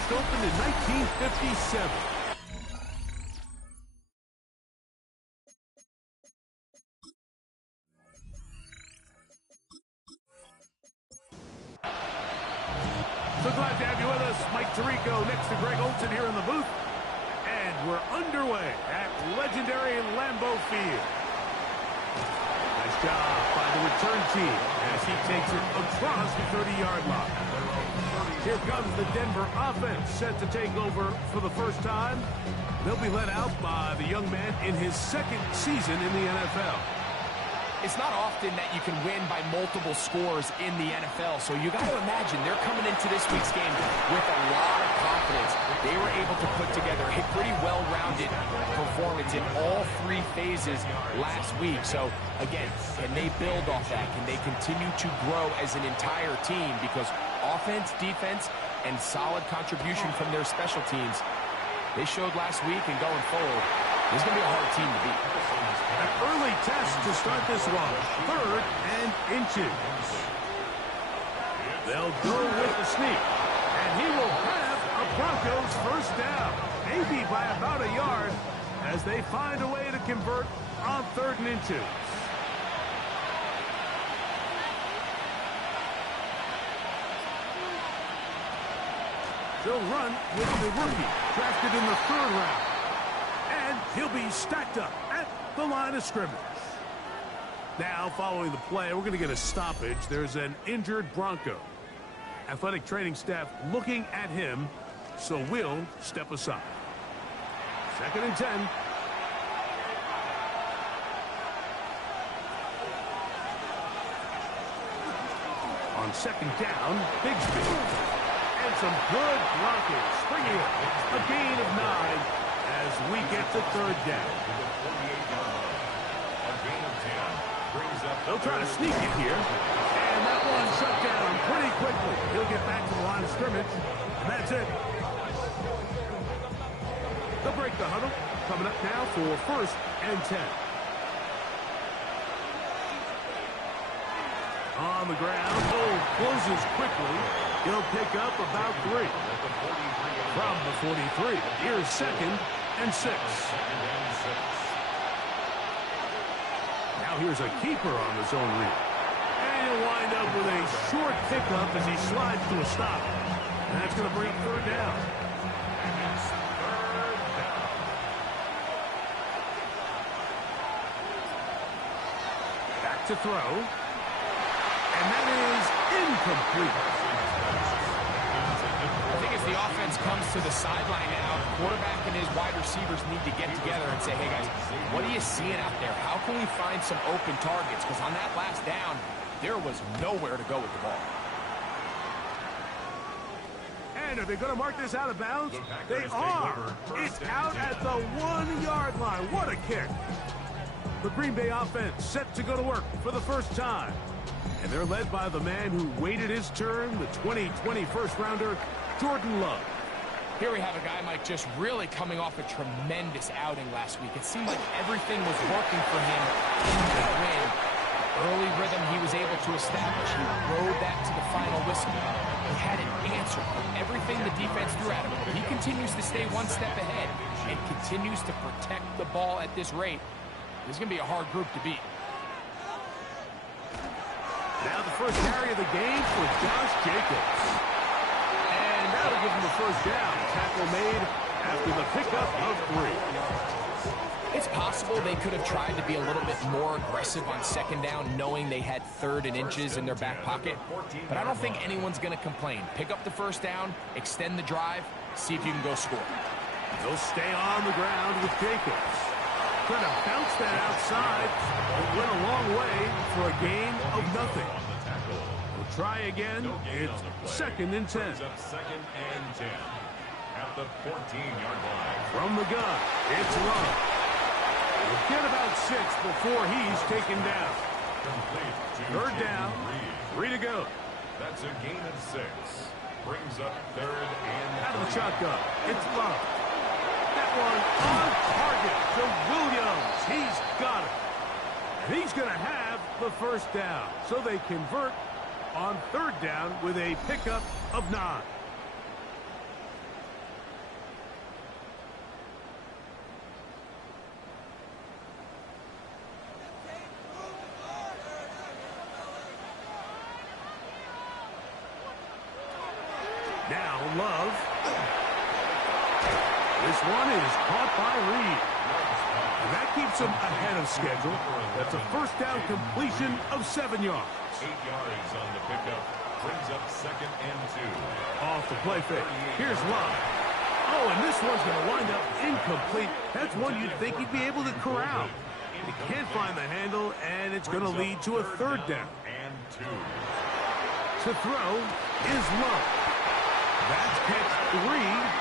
first opened in 1957. So glad to have you with us. Mike Tirico next to Greg Olson here in the booth. And we're underway at legendary Lambeau Field. Nice job by the return team as he takes it across the 30-yard line. Here comes the Denver offense set to take over for the first time. They'll be led out by the young man in his second season in the NFL. It's not often that you can win by multiple scores in the NFL, so you got to imagine they're coming into this week's game with a lot of confidence. They were able to put together a pretty well-rounded performance in all three phases last week. So, again, can they build off that? Can they continue to grow as an entire team? Because offense, defense, and solid contribution from their special teams, they showed last week, and going forward, this is going to be a hard team to beat. An early test to start this one. 3rd and inches. They'll go with the sneak. And he will have a Broncos first down. Maybe by about a yard as they find a way to convert on 3rd and inches. They'll run with the rookie, drafted in the 3rd round. And he'll be stacked up at the line of scrimmage. Now, following the play, we're going to get a stoppage. There's an injured Bronco. Athletic training staff looking at him, so we'll step aside. 2nd and 10. On 2nd down, Bigsby. And some good blocking. Springing up. A gain of 9 as we get to 3rd down. They'll try to sneak it here. And that one shut down pretty quickly. He'll get back to the line of scrimmage. And that's it. They'll break the huddle. Coming up now for 1st and 10. On the ground. Oh, closes quickly. He'll pick up about 3. From the 43. Here's 2nd and 6. Now here's a keeper on the zone read. And he'll wind up with a short pickup as he slides to a stop. And that's going to bring up 3rd down. Back to throw. And that is incomplete. The offense comes to the sideline now. Quarterback and his wide receivers need to get together and say, hey, guys, what are you seeing out there? How can we find some open targets? Because on that last down, there was nowhere to go with the ball. And are they going to mark this out of bounds? They are. It's out at the 1-yard line. What a kick. The Green Bay offense set to go to work for the first time. And they're led by the man who waited his turn, the 2020 first-rounder, Jordan Love. Here we have a guy, Mike, just really coming off a tremendous outing last week. It seemed like everything was working for him in the win. Early rhythm he was able to establish. He rode that to the final whistle. He had an answer for everything the defense threw at him. He continues to stay one step ahead and continues to protect the ball at this rate. This is going to be a hard group to beat. Now the first carry of the game for Josh Jacobs. And that'll give him the first down. Tackle made after the pickup of 3. It's possible they could have tried to be a little bit more aggressive on 2nd down, knowing they had 3rd and inches in their back pocket. But I don't think anyone's going to complain. Pick up the first down, extend the drive, see if you can go score. They'll stay on the ground with Jacobs. Trying to bounce that outside. It went a long way for a gain of nothing. We'll try again. It's 2nd and 10. 2nd and 10 at the 14-yard line. From the gun, it's Love. We'll get about 6 before he's taken down. 3rd down, 3 to go. That's a gain of 6. Brings up 3rd and out of the shotgun. It's Love. That one on target to Williams. He's got it. And he's going to have the first down. So they convert on 3rd down with a pickup of 9. This one is caught by Reed. And that keeps him ahead of schedule. That's a first down completion of 7 yards. 8 yards on the pickup. Brings up 2nd and 2. Off the play fake. Here's Love. Oh, and this one's going to wind up incomplete. That's one you'd think he'd be able to corral. He can't find the handle, and it's going to lead to a 3rd down. And 2. To throw is Love. That's catch 3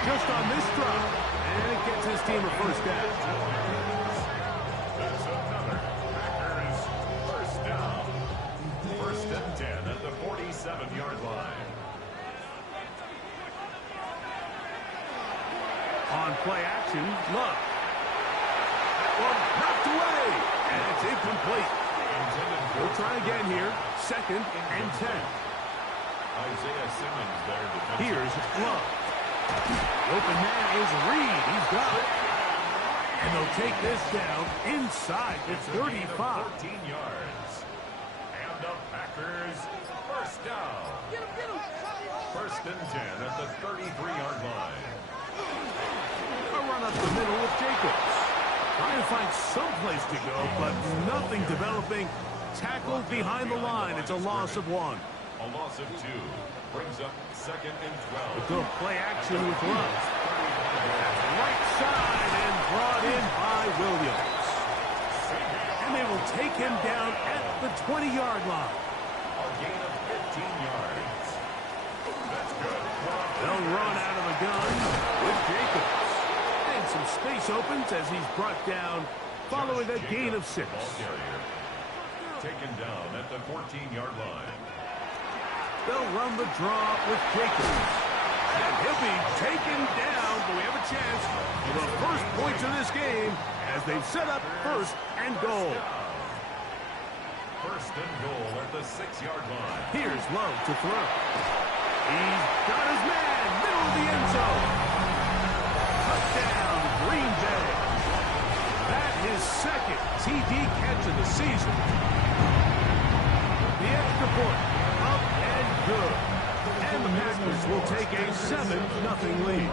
just on this drive. And it gets his team a first down. That's another Packers first down. 1st and 10 at the 47-yard line. On play action, Love. That one knocked away, and it's incomplete. We'll try again here. 2nd and 10. Isaiah Simmons there. Here's Love. Open man is Reed. He's got it. And they'll take this down inside the 35. 14 yards. And the Packers first down. 1st and 10 at the 33-yard line. A run up the middle with Jacobs. Trying to find some place to go, but nothing developing. Tackled behind the line. It's a loss of 1. A loss of 2. Brings up 2nd and 12. Good play action with Love. Right side and brought in by Williams. And they will take him down at the 20-yard line. A gain of 15 yards. That's good. They'll run out of the gun with Jacobs. And some space opens as he's brought down following a gain of 6. Ball carrier. Taken down at the 14-yard line. They'll run the draw with Jacobs. And he'll be taken down, but we have a chance for the first points of this game as they've set up 1st and goal. 1st and goal at the 6-yard line. Here's Love to throw. He's got his man, middle of the end zone. Touchdown, Green Bay. That is 2nd TD catch of the season. The extra point, up and good. And the Packers will take a 7-0 lead.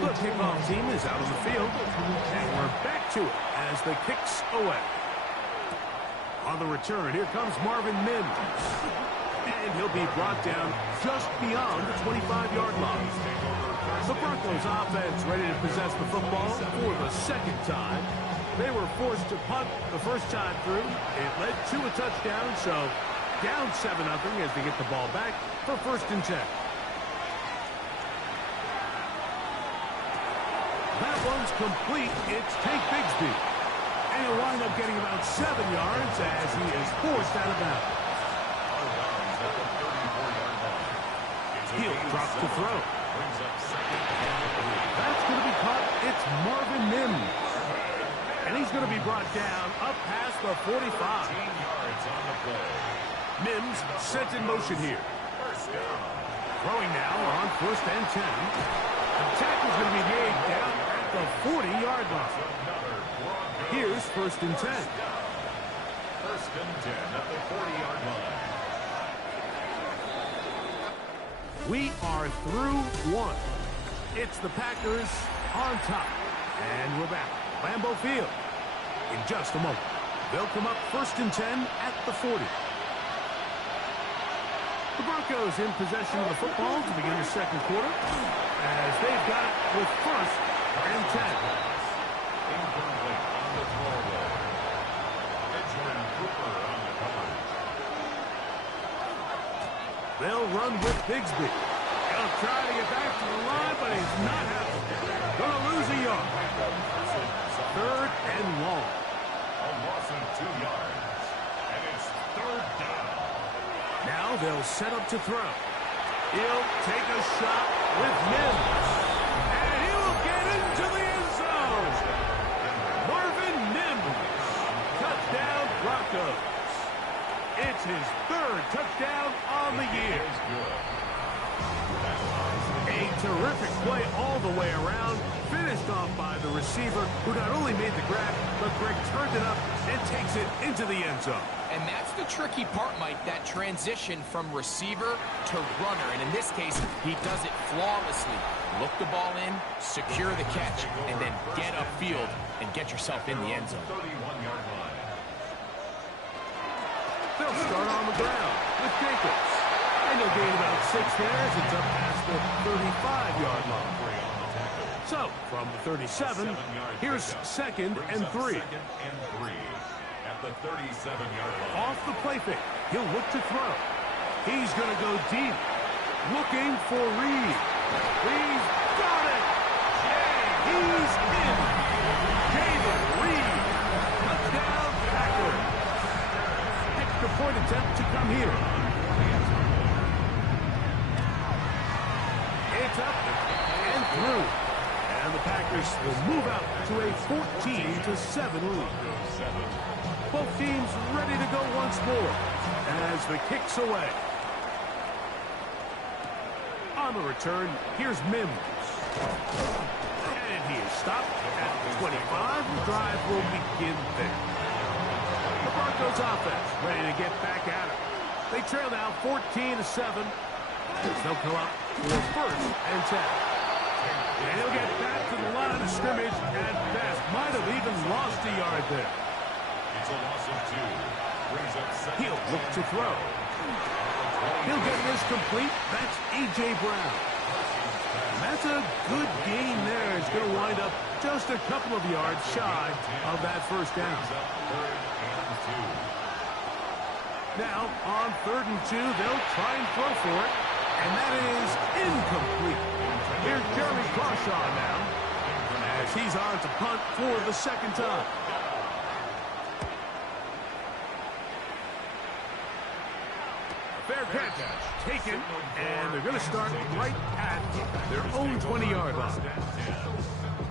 The kickoff team is out on the field. And we're back to it as the kicks away. On the return, here comes Marvin Mims. And he'll be brought down just beyond the 25-yard line. The Broncos offense ready to possess the football for the 2nd time. They were forced to punt the first time through. It led to a touchdown, so down 7-0 as they get the ball back for 1st and 10. That one's complete. It's Tank Bigsby. And he'll wind up getting about 7 yards as he is forced out of bounds. He'll drop to throw. That's going to be caught. It's Marvin Mims. And he's going to be brought down up past the 45. Mims sent in motion here. Throwing now on 1st and 10. The tackle's going to be made down at the 40-yard line. Here's 1st and 10. 1st and 10 at the 40-yard line. We are through 1. It's the Packers on top. And we're back. Lambeau Field. In just a moment, they'll come up 1st and 10 at the 40. The Broncos in possession of the football to begin the 2nd quarter as they've got it with 1st and 10. Incomplete on the throwaway. And Jordan Cooper on the coverage. They'll run with Bigsby. He'll try to get back to the line, but he's not happening. Gonna lose a yard. 3rd and long. A loss of 2 yards. And it's 3rd down. Now they'll set up to throw. He'll take a shot with Mims. And he will get into the end zone. Marvin Mims. Touchdown Broncos. It's his 3rd touchdown on the year. A terrific play all the way around. Finished off by the receiver who not only made the grab, but Greg turned it up and takes it into the end zone. And that's the tricky part, Mike, that transition from receiver to runner. And in this case, he does it flawlessly. Look the ball in, secure the catch, and then get upfield and get yourself in the end zone. 31-yard line. They'll start on the ground with Jacobs. And they'll gain about 6 there as it's up past the 35-yard line. So, from the 37, here's 2nd and 3. Second and 3 at the 37-yard line. Off the play fake, he'll look to throw. He's going to go deep, looking for Reed. He's got it! And he's in! Jayden Reed! Touchdown, Packers! Extra point attempt to come here. It's up and through. And the Packers will move out to a 14-7 lead. Both teams ready to go once more as the kick's away. On the return, here's Mims. And he is stopped at 25. The drive will begin there. The Broncos offense ready to get back at it. They trail now 14-7. They'll come up for 1st and 10. And he'll get back to the line of scrimmage at best. Might have even lost a yard there. It's a loss of 2. Brings up second. He'll look to throw. He'll get this complete. That's A.J. Brown. And that's a good gain there. It's going to wind up just a couple of yards shy of that 1st down. Now, on 3rd and 2, they'll try and throw for it. And that is incomplete. Here's Jeremy Crawshaw now, as he's on to punt for the 2nd time. Fair catch taken, and they're going to start right at their own 20-yard line.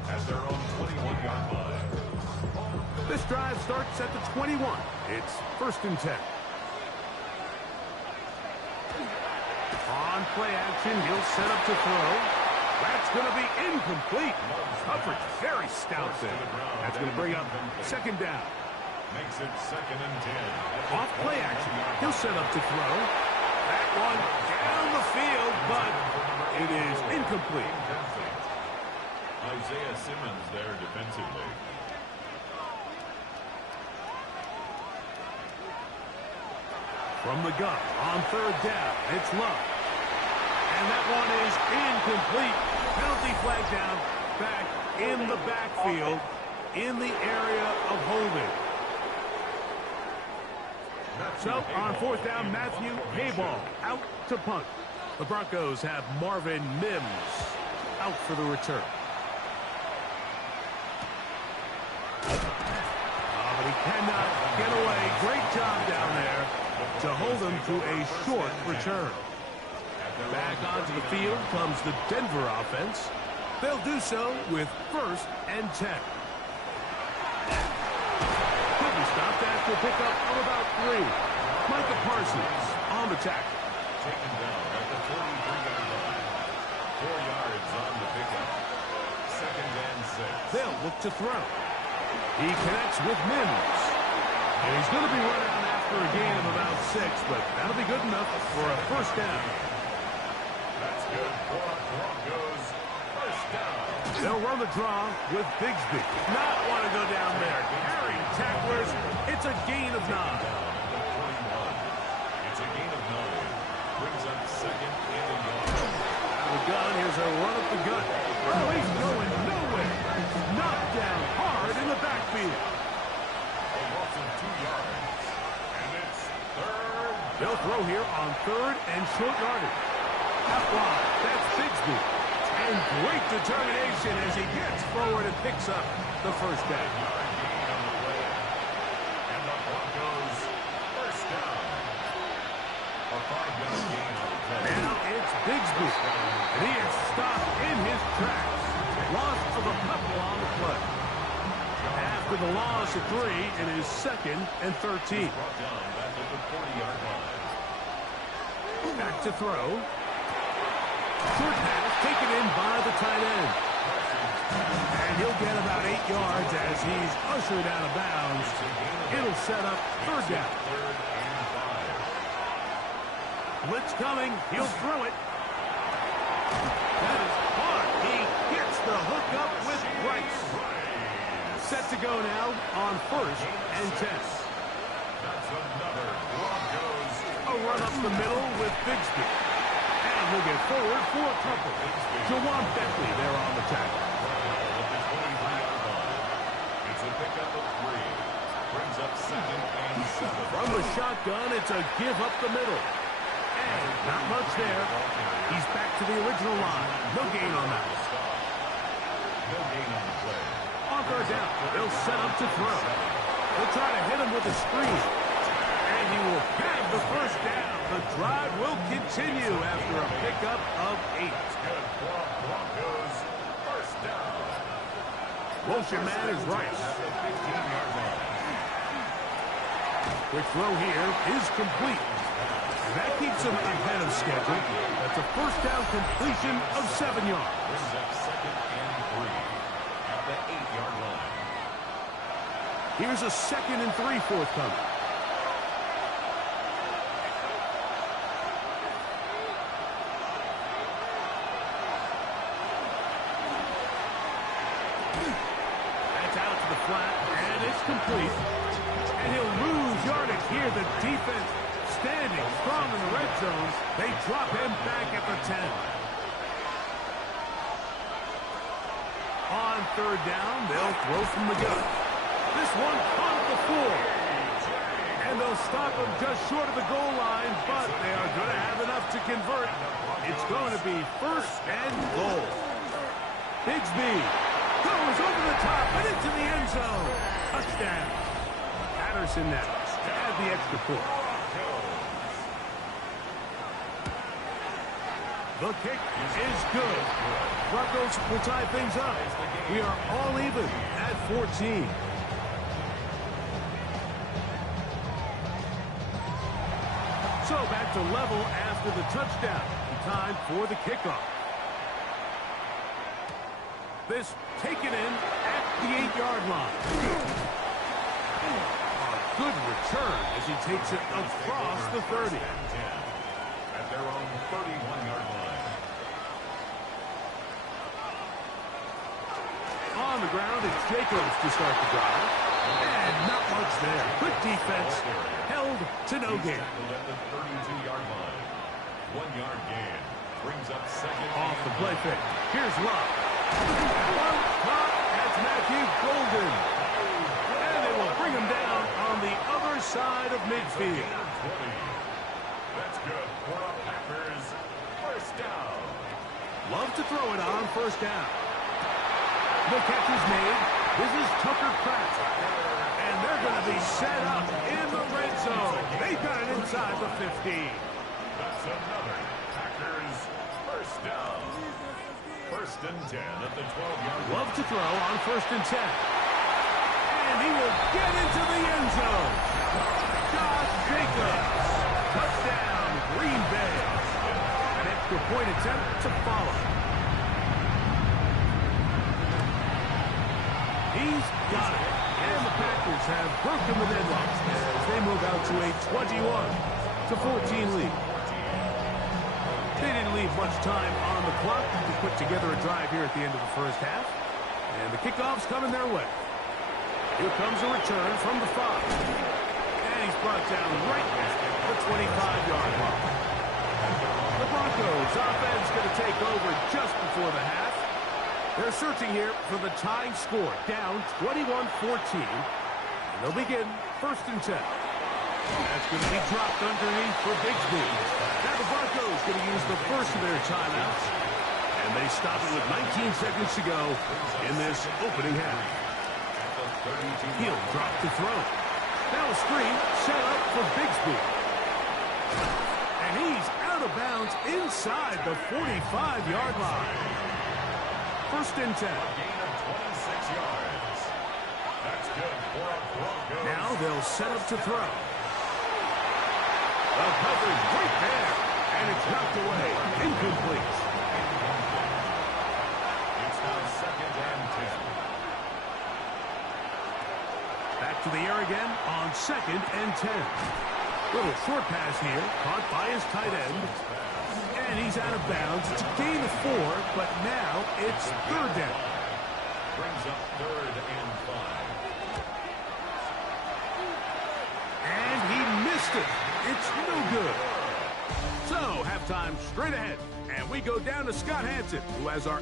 At their own 21-yard line. This drive starts at the 21. It's 1st and 10. On play action, he'll set up to throw. That's going to be incomplete. Coverage very stout there. That's going to bring up 2nd down. Makes it 2nd and 10. Off play action, he'll set up to throw. That one down the field, but it is incomplete. Isaiah Simmons there defensively. From the gun, on 3rd down, it's Love. And that one is incomplete. Penalty flag down, back in the backfield, in the area of holding. So, on 4th down, Matthew Hayball out to punt. The Broncos have Marvin Mims out for the return. But he cannot get away. Great job down there to hold him to a short return. Back onto the field comes the Denver offense. They'll do so with 1st and 10. Could be stopped after a pickup of about 3. Micah Parsons on the tackle. Taken down at the 43-yard line. 4 yards on the pickup. 2nd and 6. They'll look to throw. He connects with Mims. And he's going to be run out after a gain of about 6, but that'll be good enough for a 1st down. That's good for Broncos. 1st down. They'll run the draw with Bigsby. Not want to go down there. Carrying tacklers. It's a gain of 9. It's a gain of 9. Brings up 2nd and a yard. The gun, here's a run up the gut. Oh, he's going nowhere. Knocked down hard in the backfield. A loss of 2 yards. And it's 3rd. They'll throw here on 3rd and short yardage. Out wide, that's Bigsby. And great determination as he gets forward and picks up the 1st down. And the Broncos 1st down. A 5-yard gain on the play. Now it's Bigsby. And he is stopped in his tracks. Loss of a couple on the play. After the loss of 3, it is 2nd and 13. Brought down back at the 40-yard line. Back to throw. Short pass taken in by the tight end. And he'll get about 8 yards as he's ushered out of bounds. It'll set up third down. Blitz coming. He'll throw it. That is caught. He gets the hook up with Bryce. Set to go now on 1st and 10. That's another Broncos. A run up the middle with Bigsby. And we'll get forward for a couple. Jawan Bentley there on the tackle. At the 23-yard line. It's a pickup of 3. Brings up 2nd and 7. From the shotgun, it's a give up the middle. And not much there. He's back to the original line. No gain on that. No gain on the play. On third down, they'll set up to throw. They'll try to hit him with a screen. And he will have the first down. The drive will continue after a pickup of 8. Good for Broncos. First down. Motion man is Rice. At the 15-yard line. Quick throw here is complete. That keeps him ahead of schedule. That's a first down completion of 7 yards. Brings up 2nd and 3 at the 8-yard line. Here's a 2nd and 3 forthcoming. That's out to the flat, and it's complete. And he'll lose yardage here. The defense standing strong in the red zone. They drop him back at the 10. On third down, they'll throw from the gun. This one caught the floor. And they'll stop him just short of the goal line, but they are going to have enough to convert. It's going to be 1st and goal. Bigsby goes over the top and into the end zone. Touchdown. Patterson now to add the extra point. The kick is good. Broncos will tie things up. We are all even at 14. So back to level after the touchdown. Time for the kickoff. This taken in at the 8-yard line. A good return as he takes it across the 30. At their own 31-yard line. On the ground, it's Jacobs to start the drive. And not much there. Good defense. Held to no gain. At the 32-yard line. 1-yard gain. Brings up 2nd. Off the play fake. Here's Love. One caught. That's Matthew Golden. And they will bring him down on the other side of midfield. 20. That's good for the Packers. First down. Love to throw it on 1st down. The catch is made. This is Tucker Kraft. And they're going to be set up in the red zone. They got it inside the 15. That's another Packers first down. 1st and 10 at the 12-yard line. Love to throw on 1st and 10. And he will get into the end zone. Josh Jacobs. Touchdown, Green Bay. An extra point attempt to follow. He's got it. And the Packers have broken the deadlock as they move out to a 21-14 lead. They didn't leave much time on the clock to put together a drive here at the end of the first half. And the kickoff's coming their way. Here comes a return from the 5. And he's brought down right at the 25-yard line. The Broncos offense going to take over just before the half. They're searching here for the tying score, down 21-14. And they'll begin 1st and 10. That's going to be dropped underneath for Bigsby. Now the Broncos going to use the first of their timeouts. And they stop it with 19 seconds to go in this opening half. He'll drop to throw. Now a screen set up for Bigsby. And he's out of bounds inside the 45-yard line. 1st and 10. Gain of 26 yards. That's good for a Broncos. Now they'll set up to throw. The coverage right there. And it's knocked away. Incomplete. It's now 2nd and again on 2nd and 10. Little short pass here, caught by his tight end. And he's out of bounds. It's a gain of 4, but now it's 3rd down. Brings up 3rd and 5. And he missed it. It's no good. So, halftime straight ahead. And we go down to Scott Hanson, who has our...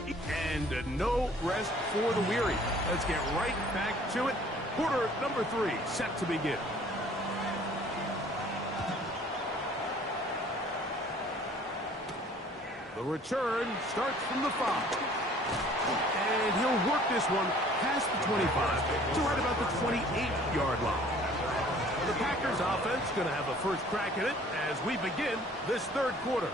And no rest for the weary. Let's get right back to it. Quarter number 3 set to begin. The return starts from the 5. And he'll work this one past the 25 to right about the 28-yard line. The Packers offense going to have a first crack at it as we begin this 3rd quarter.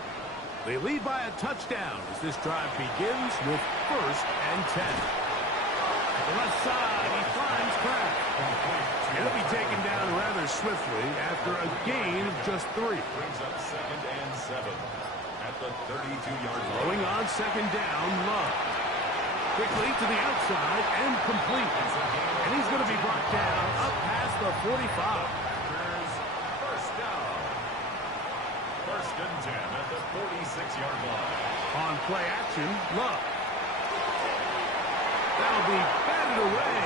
They lead by a touchdown as this drive begins with 1st and 10. To the left side, he finds Kraft. He'll be taken down rather swiftly after a gain of just 3. Brings up 2nd and 7 at the 32-yard line. Going on 2nd down, Love. Quickly to the outside and complete. And he's going to be brought down up past the 45. Packers, first down. 1st and 10 at the 46-yard line. On play action, Love. That'll be batted away.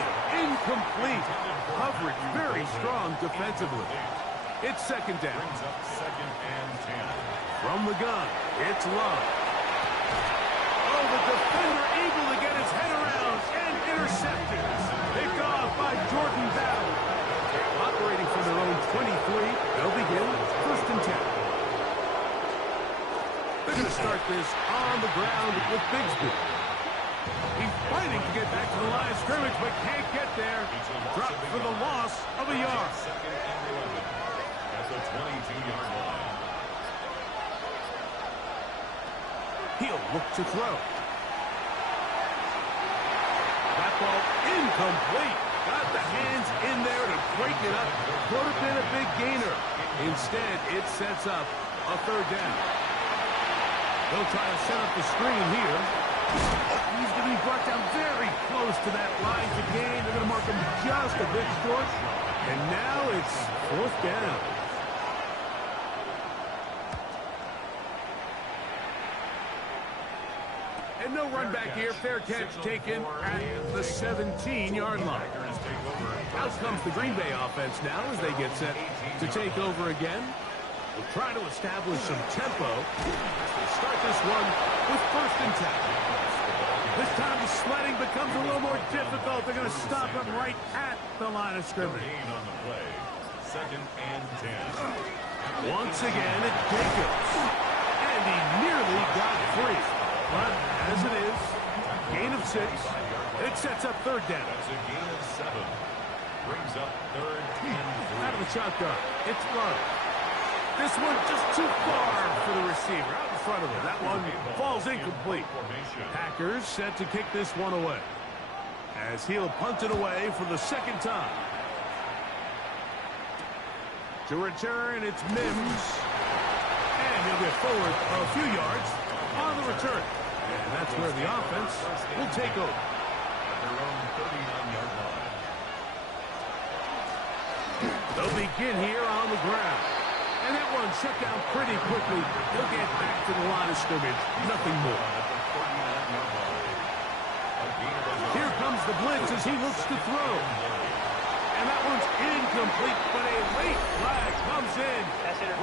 Incomplete. Coverage very strong defensively. It's 2nd down. Brings up 2nd and 10. From the gun, it's Love. Oh, the defender able to get his head around and intercepted. Picked off by Jordan Battle. Operating from their own 23, they'll begin 1st and 10. They're going to start this on the ground with Bigsby. He's fighting to get back to the line of scrimmage, but can't get there. Dropped for the loss of a yard. 2nd and 11 at the 22-yard line. He'll look to throw. That ball incomplete. Got the hands in there to break it up. Could have been a big gainer. Instead, it sets up a 3rd down. They'll try to set up the screen here. He's going to be brought down very close to that line to gain. They're going to mark him just a bit short. And now it's 4th down. And no run back here. Fair catch taken at the 17-yard line. Out comes the Green Bay offense now as they get set to take over again. We'll try to establish some tempo. We'll start this one with 1st and 10. This time the sledding becomes a little more difficult. They're going to stop him right at the line of scrimmage. Gain on the play. 2nd and 10. Once again, it's Jacobs. And he nearly got free. But as it is, gain of 6. It sets up 3rd down. That's a gain of 7. Brings up 3rd and 3. Out of the shotgun, it's Love. This one just too far for the receiver. Out in front of him. That one falls incomplete. Packers set to kick this one away. As he'll punt it away for the 2nd time. To return, it's Mims. And he'll get forward a few yards on the return. And that's where the offense will take over. At their own 39-yard line. They'll begin here on the ground. And that one shut down pretty quickly. He'll get back to the line of scrimmage. Nothing more. Here comes the blitz as he looks to throw. And that one's incomplete, but a late flag comes in.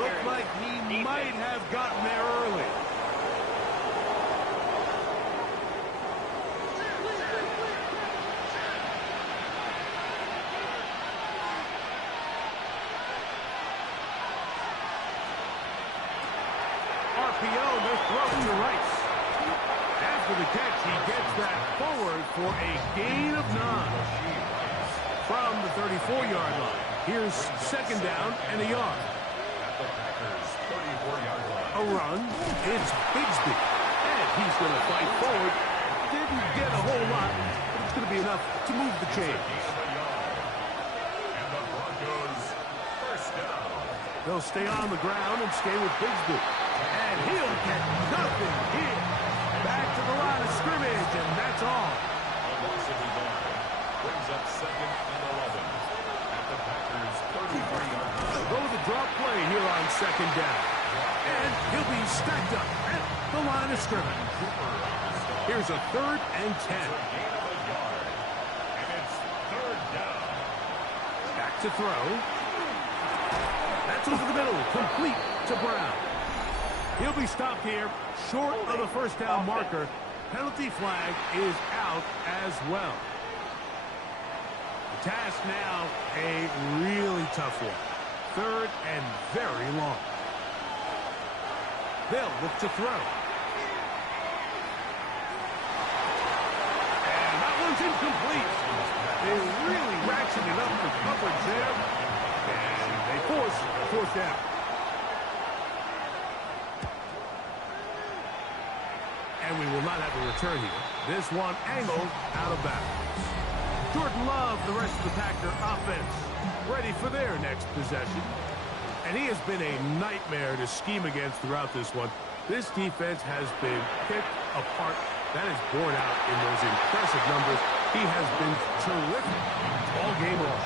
Looked like he might have gotten there early. RPO, they're throwing to Rice. After the catch, he gets that forward for a gain of 9. From the 34-yard line. Here's 2nd down and a yard. At the Packers' 34-yard line. A run. It's Bigsby. And he's going to fight forward. Didn't get a whole lot, but it's going to be enough to move the chains. And the Broncos, first down. They'll stay on the ground and stay with Bigsby. And he'll get nothing here. Back to the line of scrimmage, and that's all. A loss of his own. Brings up 2nd and 11 at the Packers' stacked up at the line of scrimmage. Here's a 3rd and 10. And it's 3rd down. Back to throw. That's over the middle, complete to Brown. He'll be stopped here, short of the first down marker. Penalty flag is out as well. The task now, a really tough one. 3rd and very long. They'll look to throw. And that one's incomplete. They really ratchet it up for coverage there. And they force 4th down. And we will not have a return here. This one angled out of bounds. Jordan Love, the rest of the Packer offense, ready for their next possession. And he has been a nightmare to scheme against throughout this one. This defense has been picked apart. That is borne out in those impressive numbers. He has been terrific all game long.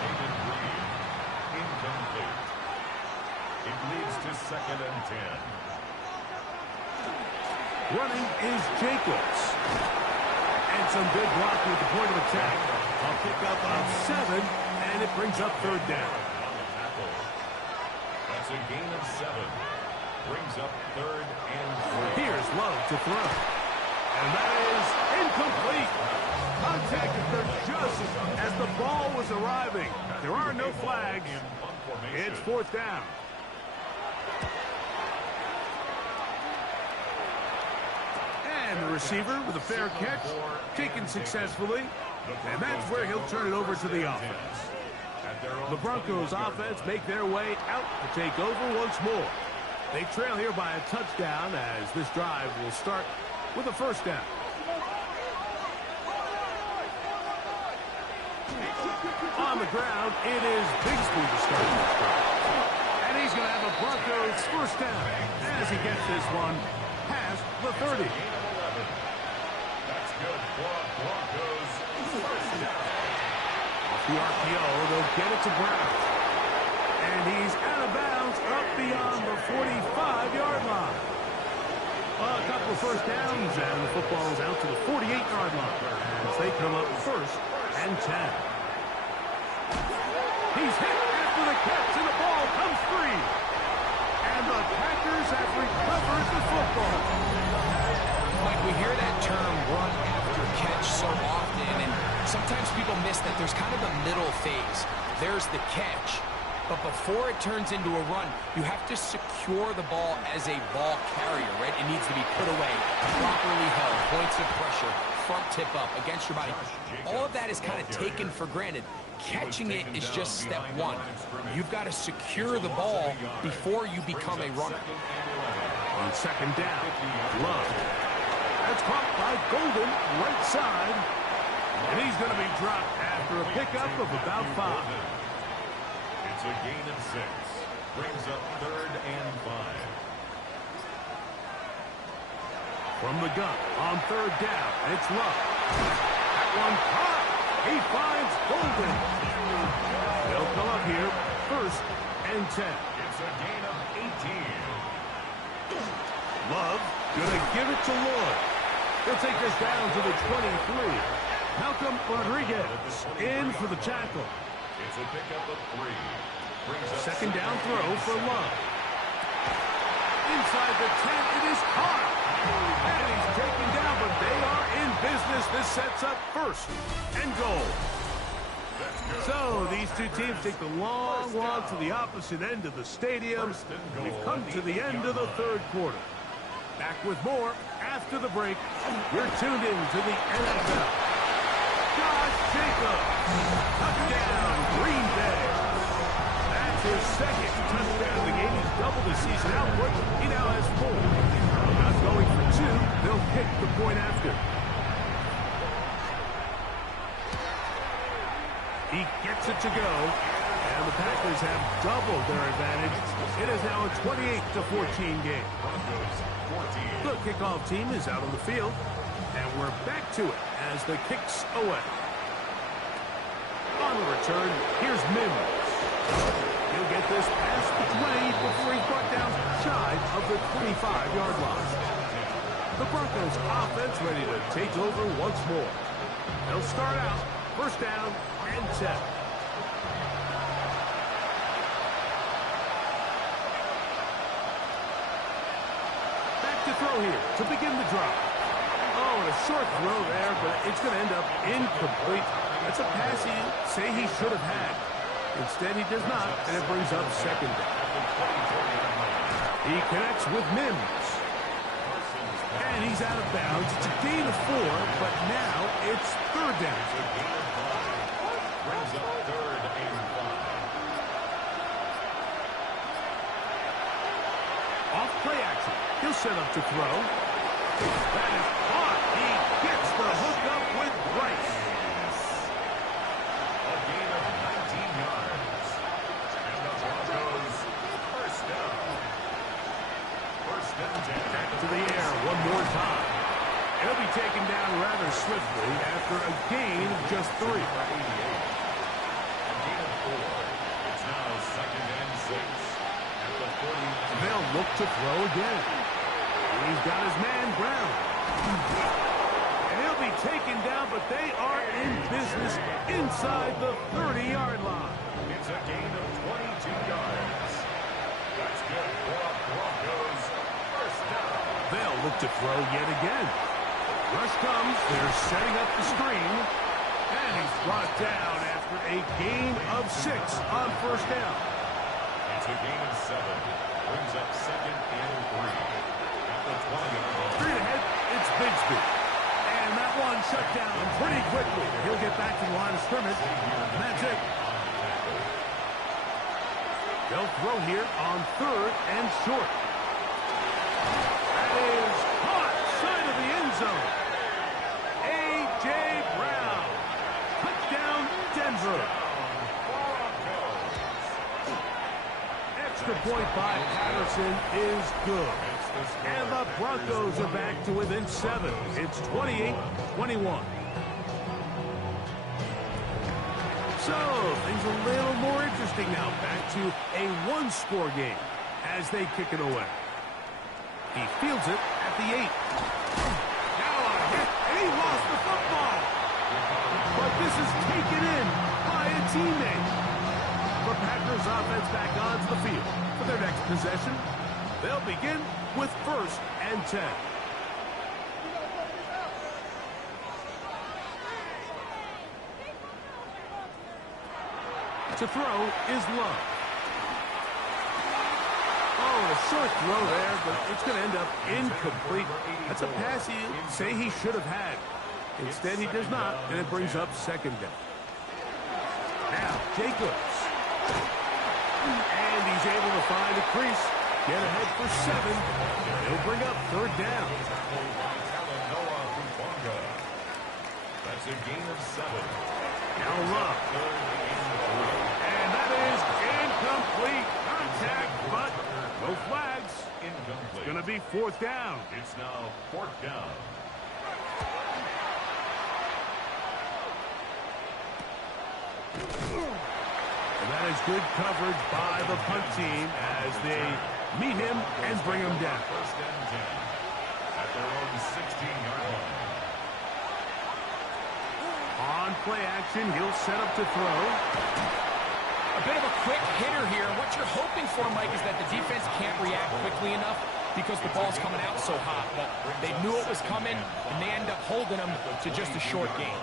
Incomplete. It leads to 2nd and 10. Running is Jacobs. And some good blocking at the point of attack. I'll pick up on 7, and it brings up 3rd down. That's a gain of 7. Brings up 3rd and 3. Here's Love to throw. And that is incomplete. Contact occurred just as the ball was arriving. There are no flags. It's 4th down. And the receiver with a fair catch, taken successfully. And that's where he'll turn it over to the offense. The Broncos offense make their way out to take over once more. They trail here by a touchdown as this drive will start with a 1st down. On the ground, it is Bigsby to start this drive. And he's going to have a Broncos 1st down as he gets this one past the 30. That's good for Broncos 1st down. Off the RPO, they'll get it to Brown. And he's out of bounds up beyond the 45-yard line. A couple of 1st downs, and the football is out to the 48-yard line as they come up 1st and 10. He's hit after the catch, and the ball comes free. And the Packers have recovered the football. Mike, we hear that term run after catch so often, and sometimes people miss that there's kind of a middle phase. There's the catch. But before it turns into a run, you have to secure the ball as a ball carrier, right? It needs to be put away, properly held, points of pressure, front tip up against your body. All of that is kind of taken for granted. Catching it is just step 1. You've got to secure the ball before you become a runner. On 2nd down, Love. That's caught by Golden, right side. And he's going to be dropped after a pickup of about 5. It's a gain of 6. Brings up 3rd and 5. From the gun on 3rd down, it's Love. That one caught. He finds Golden. They'll come up here 1st and 10. It's a gain of 18. Love gonna give it to Lloyd. He'll take this down to the 23. Malcolm Rodriguez in for the tackle. It's a pickup of 3. Brings up 2nd down throw for Love. Inside the 10, it is caught. And he's taken down, but they are in business. This sets up 1st and goal. So these two teams take the long walk to the opposite end of the stadium. We've come to the end of the 3rd quarter. Back with more after the break. You're tuned in to the NFL. Josh Jacobs, touchdown, Green Bay. That's his 2nd touchdown of the game. He's doubled his season output. He now has 4. Not going for 2. They'll kick the point after. He gets it to go. And the Packers have doubled their advantage. It is now a 28-14 game. The kickoff team is out on the field. And we're back to it as the kick's away. On the return, here's Mims. He'll get this past the 20 before he's brought down shy of the 25-yard line. The Broncos offense ready to take over once more. They'll start out first down and 10. Back to throw here to begin the drive. Oh, and a short throw there, but it's going to end up incomplete. That's a pass he say he should have had. Instead, he does not, and it brings up second down. He connects with Mims. And he's out of bounds. It's a gain of 4, but now it's third down. Brings up third and 5. Off play action. He'll set up to throw. That is caught. He gets the hook up with Bryce. A gain of 19 yards. And the Broncos first down. First and 10. Back to the air one more time. He'll be taken down rather swiftly after a gain of just 3. A gain of 4. It's now second and 6. At the 40. They'll look to throw again. He's got his man Brown. And he'll be taken down, but they are in business inside the 30-yard line. It's a gain of 22 yards. That's good for the Broncos. First down. They'll look to throw yet again. Rush comes. They're setting up the screen. And he's brought down after a gain of 6 on first down. It's a gain of 7. Brings up second and 3. At the 20-yard line. Straight ahead, it's Bigsby. And that one shut down pretty quickly. He'll get back to the line of scrimmage. And that's it. They'll throw here on third and short. That is caught side of the end zone. A.J. Brown. Touchdown, Denver. Extra point by Patterson is good. And the Broncos are back to within 7. It's 28-21. So, things a little more interesting now. Back to a one-score game as they kick it away. He fields it at the 8. Now a hit, and he lost the football. But this is taken in by a teammate. The Packers offense back onto the field for their next possession. They'll begin with first and 10. To throw is Love. Oh, a short throw there, but it's going to end up incomplete. That's a pass he say he should have had. Instead, he does not, and it brings up second down. Now, Jacobs. And he's able to find a crease. Get ahead for 7. He'll bring up third down. That's a gain of 7. Now Love. And that is incomplete. Contact, but no flags. Incomplete. It's going to be fourth down. It's now fourth down. And that is good coverage by the punt team as they meet him and bring him down. First and 10 at their own 16-yard line. On play action, he'll set up to throw. A bit of a quick hitter here. What you're hoping for, Mike, is that the defense can't react quickly enough because the ball's coming out so hot. But they knew it was coming, and they end up holding them to just a short gain.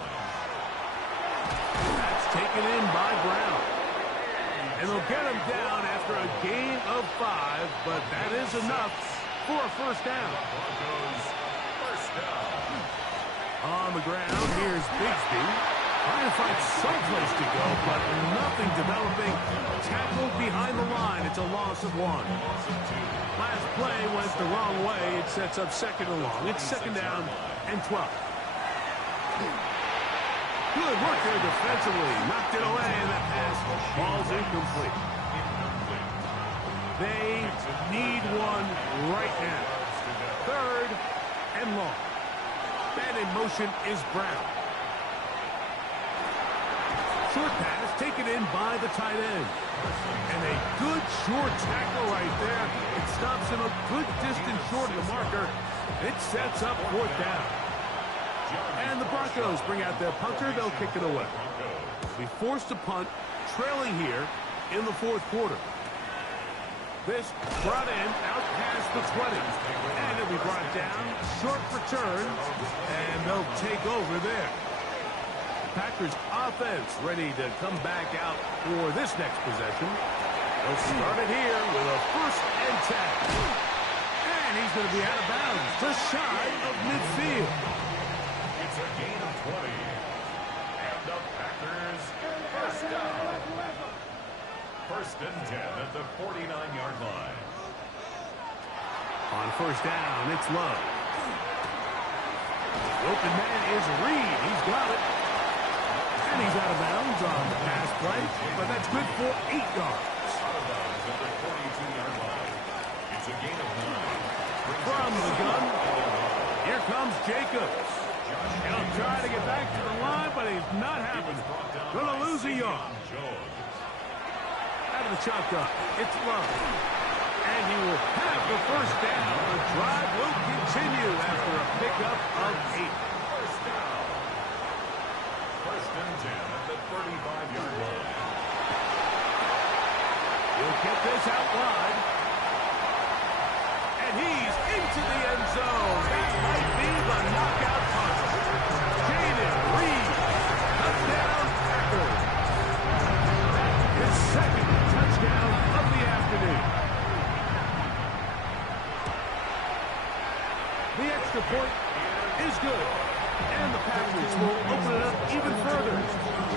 That's taken in by Brown. And they'll get him down after a gain of 5, but that is enough for a first down. Broncos first down. On the ground, here's Bigsby. Trying to find someplace to go, but nothing developing. Tackled behind the line. It's a loss of 1. Last play went the wrong way. It sets up second and long. It's second down and 12. Good work there defensively. Knocked it away, and that pass falls incomplete. They need one right now. Third and long. Man in motion is Brown. Short pass to taken in by the tight end. And a good short tackle right there. It stops him a good distance short of the marker. It sets up fourth down. And the Broncos bring out their punter. They'll kick it away. We forced to punt, trailing here in the fourth quarter. This brought in out past the 20. And it'll be brought down. Short return. And they'll take over there. Packers offense ready to come back out for this next possession. They'll start it here with a 1st and 10. And he's going to be out of bounds, just shy of midfield. It's a gain of 20. And the Packers first down. 1st and 10 at the 49-yard line. On 1st down, it's Love. The open man is Reed. He's got it. And he's out of bounds on the pass play, but that's good for 8 yards. Out of bounds at the 42-yard line. It's a gain of 9. From the gun, here comes Jacobs. He'll try to get back to the line, but he's not happening. Going to lose a yard. Out of the shotgun, it's Love. And he will have the 1st down. The drive will continue after a pickup of 8. First down. 1st and 10 at the 35-yard line. He'll get this out wide. And he's into the end zone. That might be the knockout punch. Jaden Reed, touchdown Packers. His 2nd touchdown of the afternoon. The extra point is good. And the Packers will open it up even further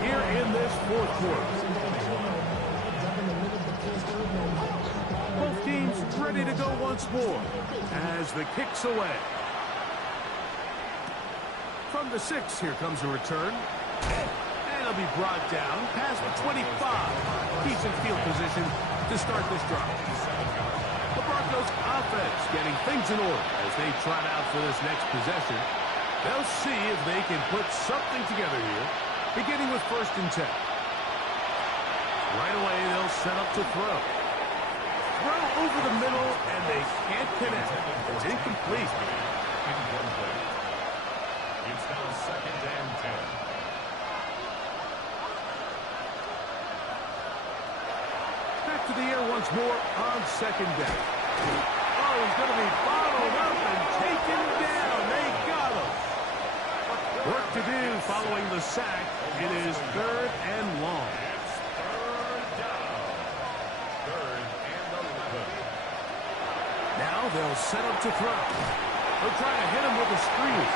here in this 4th quarter. Both teams ready to go once more as the kick's away. From the 6, here comes a return. And it'll be brought down past the 25. Decent field position to start this drive. The Broncos offense getting things in order as they trot out for this next possession. They'll see if they can put something together here, beginning with 1st and 10. Right away, they'll set up to throw. Throw over the middle, and they can't connect. It's incomplete. It's now 2nd and 10. Back to the air once more on 2nd down. Oh, he's going to be bottled up and taken down. They got him. Work to do following the sack. It is 3rd and long. It's 3rd down. 3rd and 11. Now they'll set up to throw. They'll try to hit him with a screen.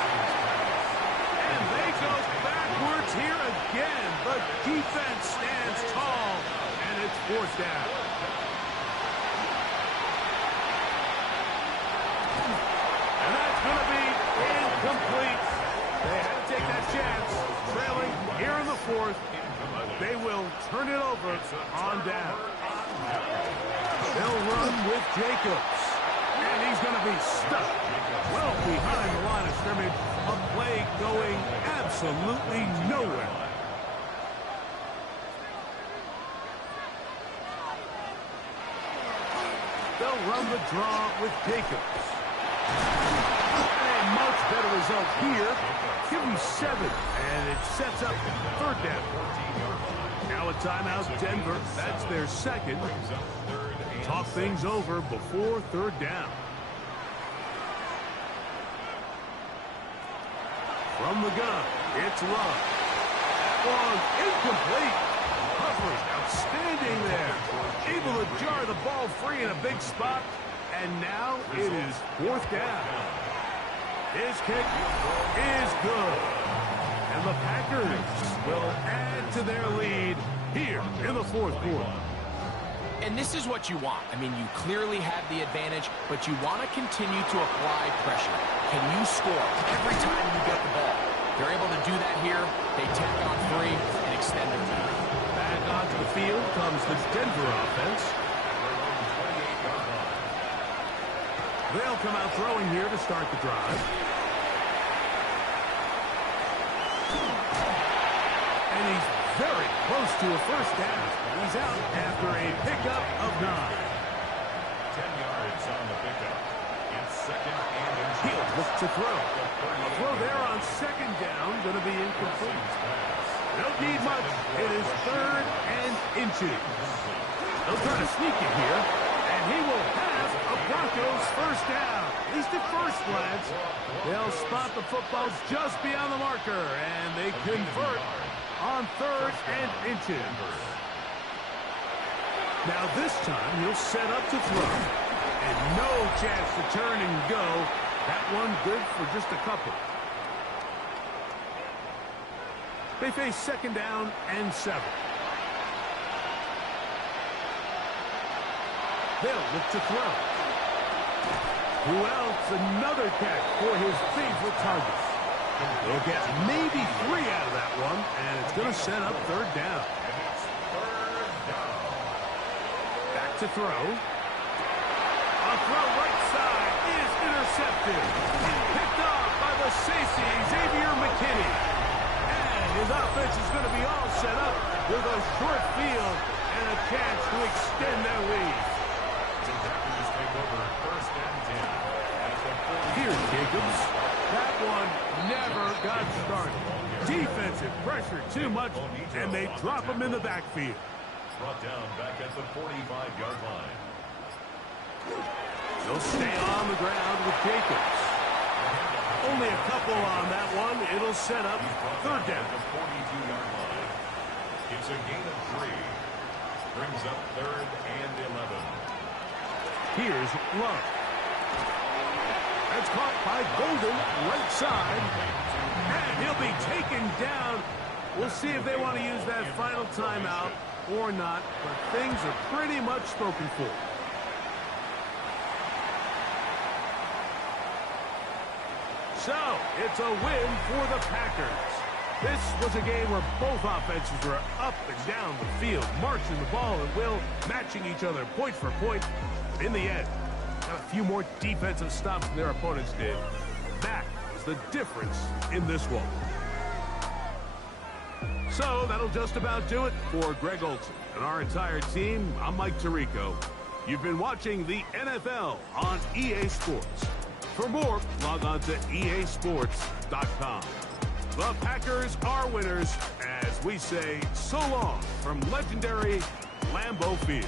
And they go backwards here again. The defense stands tall, and it's 4th down. And that's going to be incomplete. They had to take that chance. Trailing here in the 4th. They will turn it over on down. They'll run with Jacobs. And he's going to be stuck well behind the line of scrimmage. A play going absolutely nowhere. They'll run the draw with Jacobs. A much better result here. Give him 7, and it sets up 3rd down. Now a timeout, Denver. That's their 2nd. Talk things over before 3rd down. From the gun, it's Love. That one incomplete. Coverage outstanding there. Able to jar the ball free in a big spot. And now it is 4th down. His kick is good. And the Packers will add to their lead here in the 4th quarter. And this is what you want. I mean, you clearly have the advantage, but you want to continue to apply pressure. Can you score every time you get the ball? They're able to do that here. They tack on 3 and extend their lead. Back onto the field comes the Denver offense. They'll come out throwing here to start the drive. And he's very close to a first down. He's out after a pickup of 9. 10 yards on the pickup. It's second and inches. He'll look to throw. A throw there on second down, going to be incomplete. Don't need much. It is third and inches. They'll try to sneak it here, and he will have a Broncos first down. At least at first glance, they'll spot the football just beyond the marker, and they convert on third and inches. Now this time, he'll set up to throw, and no chance to turn and go. That one good for just a couple. They face second down and 7. They'll look to throw. Who else? Another catch for his favorite target. They'll get maybe 3 out of that one, and it's going to set up third down. Back to throw. A throw right side is intercepted. Picked off by the safety, Xavier McKinney. And his offense is going to be all set up with a short field and a chance to extend their lead. Here's Jacobs. That one never got started. Defensive pressure too much, and they drop him in the backfield. Brought down back at the 45-yard line. They'll stay on the ground with Jacobs. Only a couple on that one. It'll set up third down. The 42-yard line. It's a gain of 3. Brings up third and 11. Here's Love. That's caught by Golden, right side. And he'll be taken down. We'll see if they want to use that final timeout or not, but things are pretty much spoken for. So, it's a win for the Packers. This was a game where both offenses were up and down the field, marching the ball and will, matching each other point for point. But in the end, got a few more defensive stops than their opponents did. That is the difference in this one. So, that'll just about do it for Greg Olsen and our entire team. I'm Mike Tirico. You've been watching the NFL on EA Sports. For more, log on to easports.com. The Packers are winners as we say so long from legendary Lambeau Field.